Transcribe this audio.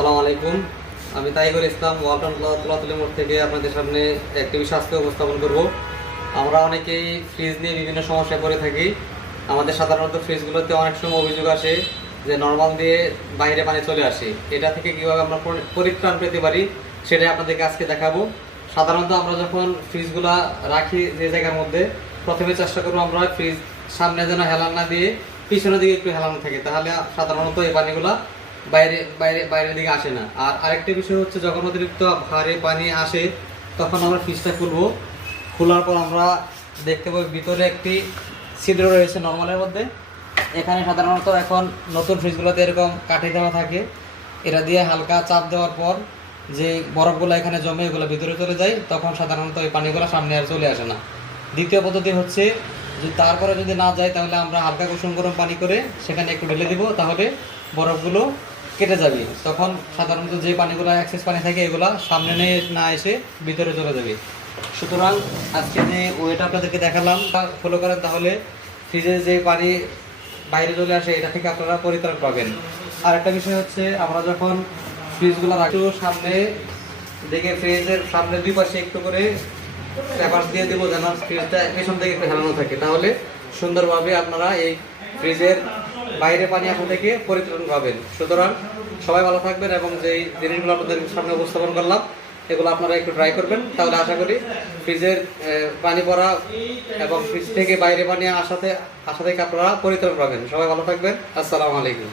আসসালামু আলাইকুম। আমি তাইগুল ইসলাম ওয়ালটন তুলাতুলি মোড় থেকে আপনাদের সামনে একটি বিষয় আজকে উপস্থাপন করব। আমরা অনেকেই ফ্রিজ নিয়ে বিভিন্ন সমস্যায় পড়ে থাকি। আমাদের সাধারণত ফ্রিজগুলোতে অনেক সময় অভিযোগ আসে যে নর্মাল দিয়ে বাইরে পানি চলে আসে। এটা থেকে কীভাবে আমরা পরিত্রাণ পেতে পারি সেটাই আপনাদেরকে আজকে দেখাবো। সাধারণত আমরা যখন ফ্রিজগুলা রাখি যে জায়গার মধ্যে, প্রথমে চেষ্টা করবো আমরা ফ্রিজ সামনে যেন হেলান না দিয়ে পিছনের দিকে একটু হেলানো থাকে, তাহলে সাধারণত এই পানিগুলা বাইরের দিকে আসে না। আর আরেকটি বিষয় হচ্ছে, যখন অতিরিক্ত ভারী পানি আসে তখন আমরা ফ্রিজটা খুলবো। খোলার পর আমরা দেখতে পাবো ভিতরে একটি ছিদ্র রয়েছে নর্মালের মধ্যে। এখানে সাধারণত এখন নতুন ফ্রিজগুলোতে এরকম কাঠি দেওয়া থাকে। এটা দিয়ে হালকা চাপ দেওয়ার পর যে বরফগুলো এখানে জমে এগুলো ভিতরে চলে যায়, তখন সাধারণত এই পানিগুলো সামনে আর চলে আসে না। দ্বিতীয় পদ্ধতি হচ্ছে, তারপরে যদি না যায় তাহলে আমরা হালকা কুসুম গরম পানি করে সেখানে একটু ঢেলে দিব, তাহলে বরফগুলো কেটে যাবে। তখন সাধারণত যে পানিগুলো এক্সেস পানি থাকে এগুলো সামনে না এসে ভিতরে চলে যাবে। সুতরাং আজকে যে ওয়েটা আপনাদেরকে দেখালাম তা ফলো করেন, তাহলে ফ্রিজে যে পানি বাইরে চলে আসে এটা থেকে আপনারা পরিত্রাণ পাবেন। আর একটা বিষয় হচ্ছে, আমরা যখন ফ্রিজগুলো রাখি সামনে দেখে ফ্রিজের সামনে দুই পাশে একটু করে পেপার দিয়ে দেবো, যেন ফ্রিজটা পেছন থেকে একটু হেলানো থাকে, তাহলে সুন্দরভাবে আপনারা এই ফ্রিজের বাইরে পানি আসা থেকে পরিত্রাণ পাবেন। সুতরাং সবাই ভালো থাকবেন, এবং যেই জিনিসগুলো আপনাদের সামনে উপস্থাপন করলাম এগুলো আপনারা একটু ট্রাই করবেন, তাহলে আশা করি ফ্রিজের পানি পড়া এবং ফ্রিজ থেকে বাইরে পানি আসা থেকে আপনারা পরিত্রাণ পাবেন। সবাই ভালো থাকবেন। আসসালামু আলাইকুম।